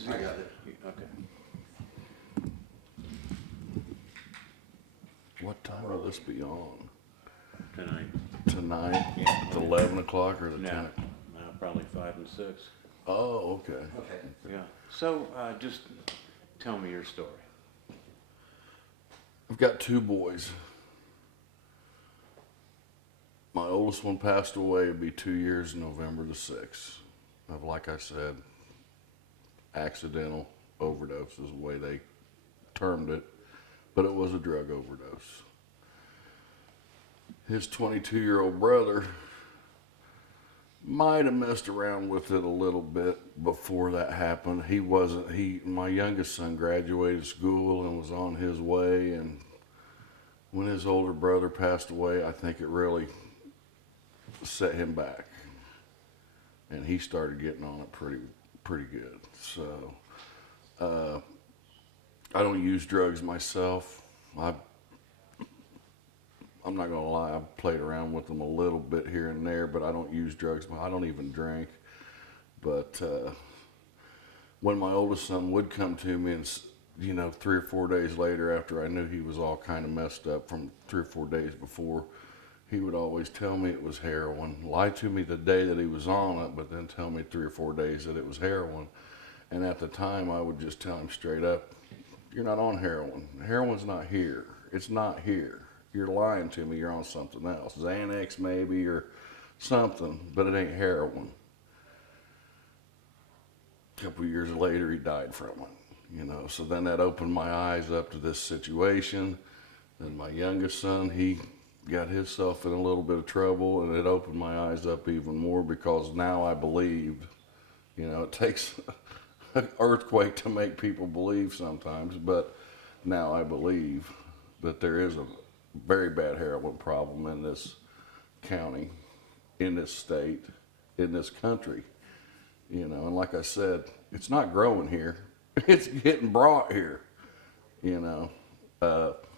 He's I got it. Okay. What time will this be on? Tonight. Tonight? Yeah. At 11 o'clock or the No, 10? no, probably 5 and 6. Oh, okay. Okay. Yeah. So, just tell me your story. I've got two boys. My oldest one passed away. It'll be 2 years, November the 6th. Of, like I said, accidental overdose is the way they termed it, but it was a drug overdose. His 22-year-old brother might have messed around with it a little bit before that happened. My youngest son graduated school and was on his way, and when his older brother passed away, I think it really set him back. And he started getting on it pretty good. So, I don't use drugs myself. I'm not gonna lie, I've played around with them a little bit here and there, but I don't use drugs. I don't even drink. But when my oldest son would come to me and, 3 or 4 days later after I knew he was all kind of messed up from 3 or 4 days before, he would always tell me it was heroin, lie to me the day that he was on it, but then tell me 3 or 4 days that it was heroin. And at the time, I would just tell him straight up, you're not on heroin. Heroin's not here. It's not here. You're lying to me. You're on something else. Xanax maybe or something, but it ain't heroin. A couple of years later, he died from it. So then that opened my eyes up to this situation. Then my youngest son, he got himself in a little bit of trouble, and it opened my eyes up even more because now I believed. It takes an earthquake to make people believe sometimes, but now I believe that there is a very bad heroin problem in this county, in this state, in this country. And like I said, it's not growing here. It's getting brought here,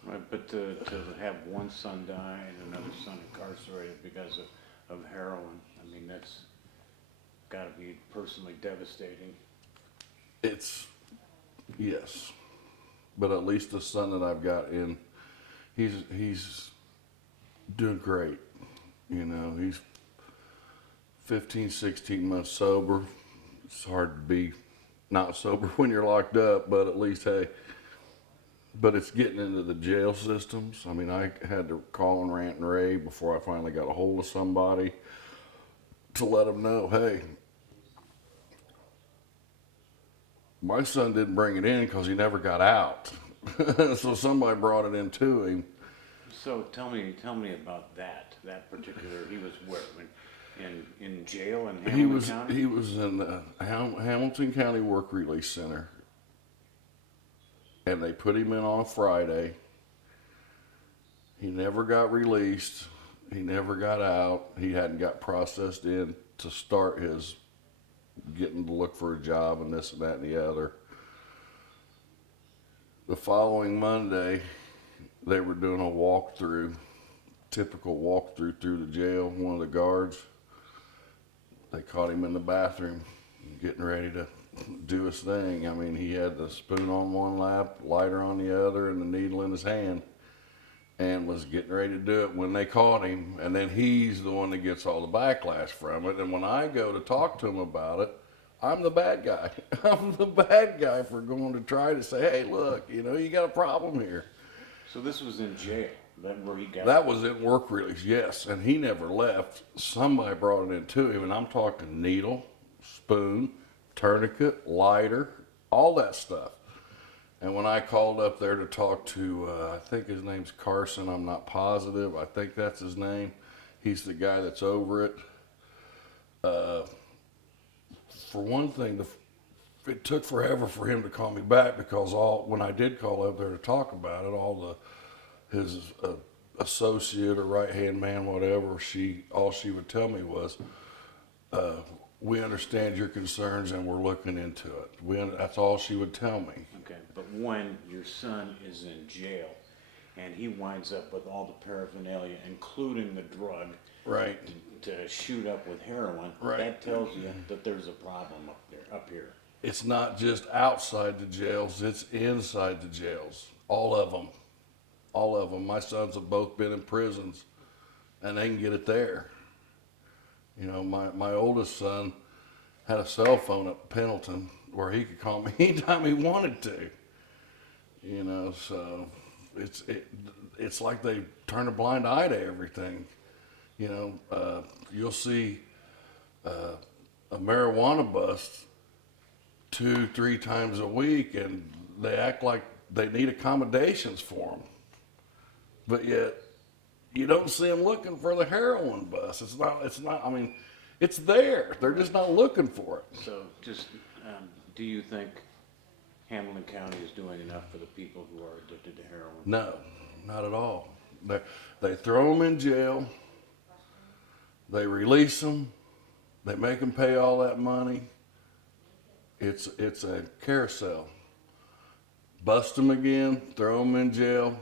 Right, but to have one son die and another son incarcerated because of heroin, I mean, that's got to be personally devastating. Yes. But at least the son that I've got in, he's doing great. He's 15, 16 months sober. It's hard to be not sober when you're locked up, but at least, hey, but it's getting into the jail systems. I mean, I had to call and rant and rave before I finally got a hold of somebody to let them know, hey, my son didn't bring it in because he never got out. So somebody brought it in to him. So tell me about that particular. He was where in jail in Hamilton County. He was in the Hamilton County Work Release Center, and they put him in on a Friday. He never got released. He never got out. He hadn't got processed in to start his getting to look for a job and this and that and the other. The following Monday, they were doing a walkthrough, typical walkthrough through the jail. One of the guards, they caught him in the bathroom getting ready to do his thing. I mean, he had the spoon on one lap, lighter on the other, and the needle in his hand, and was getting ready to do it when they caught him. And then he's the one that gets all the backlash from it. And when I go to talk to him about it, I'm the bad guy. I'm the bad guy for going to try to say, hey, look, you got a problem here. So this was in jail. Where he got. That was in work release, yes. And he never left. Somebody brought it in to him, and I'm talking needle, spoon, tourniquet, lighter, all that stuff. And when I called up there to talk to, I think his name's Carson, I'm not positive, I think that's his name. He's the guy that's over it. For one thing, it took forever for him to call me back because when I did call up there to talk about it, his associate or right-hand man, whatever, all she would tell me was, we understand your concerns and we're looking into it. That's all she would tell me. Okay, but when your son is in jail and he winds up with all the paraphernalia, including the drug, Right. to shoot up with heroin, Right. that tells you that there's a problem up here. it's not just outside the jails, it's inside the jails. All of them. All of them. My sons have both been in prisons, and they can get it there. You know, my oldest son had a cell phone at Pendleton where he could call me anytime he wanted to. You know, so it's like they turn a blind eye to everything. You know, you'll see a marijuana bust 2-3 times a week, and they act like they need accommodations for them. But yet, you don't see them looking for the heroin bust. It's not, I mean, it's there. They're just not looking for it. So just, do you think Hamilton County is doing enough for the people who are addicted to heroin? No, not at all. They throw them in jail. They release them. They make them pay all that money. It's a carousel. Bust them again, throw them in jail.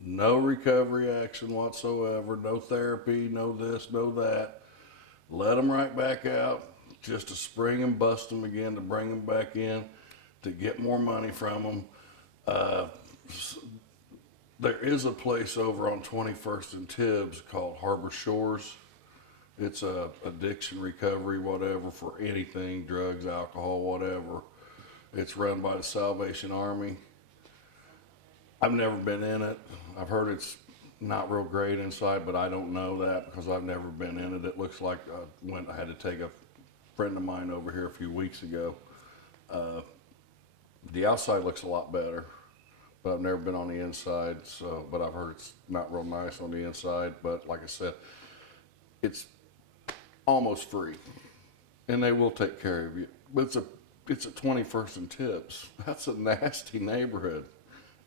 No recovery action whatsoever. No therapy, no this, no that. Let them right back out just to spring and bust them again, to bring them back in, to get more money from them. There is a place over on 21st and Tibbs called Harbor Shores. It's a addiction recovery, whatever, for anything, drugs, alcohol, whatever. It's run by the Salvation Army. I've never been in it. I've heard it's not real great inside, but I don't know that because I've never been in it. It looks like I had to take a friend of mine over here a few weeks ago. The outside looks a lot better, but I've never been on the inside. But I've heard it's not real nice on the inside. But like I said, it's almost free, and they will take care of you. But it's a 21st and Tips. That's a nasty neighborhood.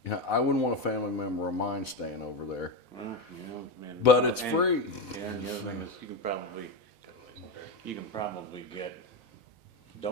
You know, I wouldn't want a family member of mine staying over there. Well, you know, and, But it's free. Yeah, and the other thing is you can probably get